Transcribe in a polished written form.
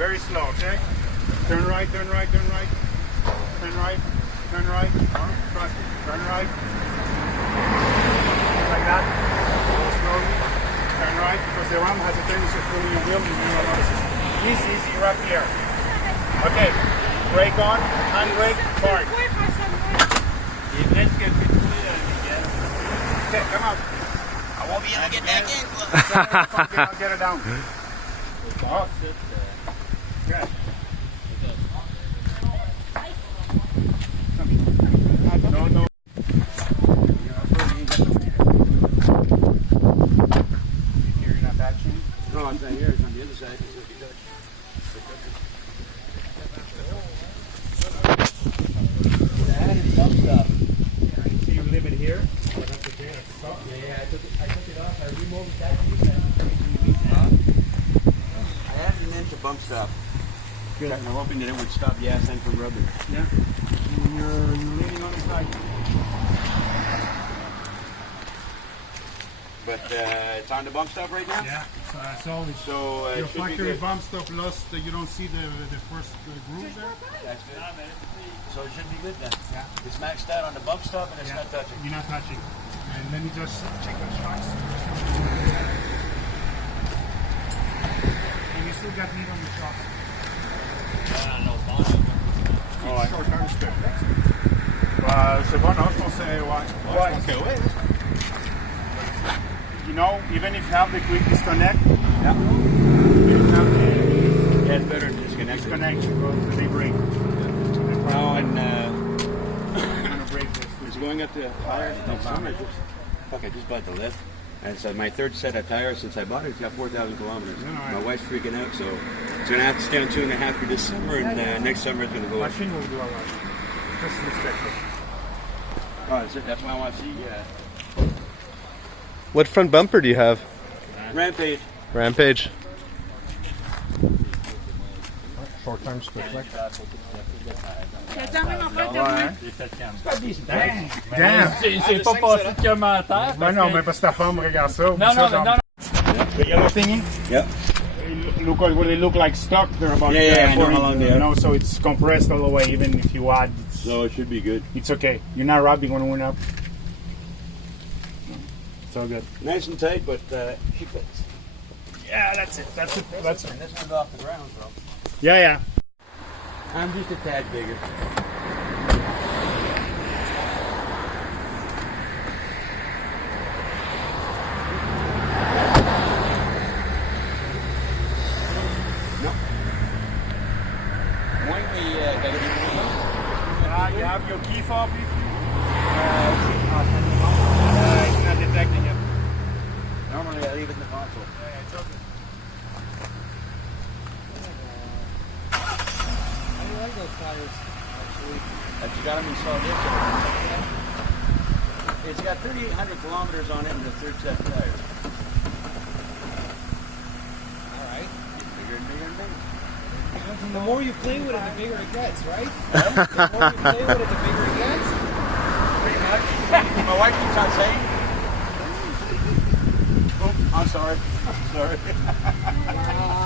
Very slow, okay? Turn right, turn right, turn right. Turn right, turn right. Trust it. Turn right. Like that. Slowly. Turn right, because the ram has a tendency of pulling your wheel and you will notice it. Easy, right here. Okay. Brake on, handbrake, park. Okay, come on. I won't be able to get back in. I'll get it down. Oh. Good. No. You're not batching? No, it's not here. It's on the other side. See your limit here? Yeah, I took it off. I removed that. I added it into bump stop. Good. I'm hoping that it would stop the ass end from rubbing. Yeah. And you're leaning on the side. But it's on the bump stop right now? Yeah. So Your factory bump stop lost. You don't see the first groove there? That's good. So it should be good then. Yeah. It's maxed out on the bump stop and it's not touching. You're not touching. And let me just check the shocks. And you still got meat on the shocks. C'est bon, non, je pensais, ouais. You know, even if you have the quick disconnect, Yeah. you have the Yeah, it's better to disconnect. disconnect because they break. Oh, and I'm gonna break this. it's going up to higher next summer. I just bought the lift. And it's my third set of tires since I bought it. It's got 4,000 kilometers. My wife's freaking out, so it's going to have to stay on 2.5 for this summer, and next summer it's going to go up. Machine will do a lot. Just respect it. Oh, that's why I want to see. What front bumper do you have? Rampage. Rampage. Short term split flex. Damn. J'ai pas passé de commentaires. Non, mais parce que ta femme regarde ça. Non. The yellow thingy? Yep. They look like stock. They're about Yeah, I know how long they are. No, so it's compressed all the way. Even if you add, So it should be good. it's okay. You're not rubbing when we're up. It's all good. Nice and tight, but she fits. Yeah, that's it. That's it. That's it. And this one's off the ground, bro. Yeah. I'm just a tad bigger. No. When we got everything else? You have your key fob. It's not detecting it. Normally I leave it in the console. Yeah, it's okay. Have you got them installed yet? It's got 3,800 kilometers on it and the third set of tires. Alright. Bigger and bigger and bigger. The more you play with it, the bigger it gets, right? The more you play with it, the bigger it gets. Pretty much. My wife keeps on saying. Oh, I'm sorry. Sorry. Wow.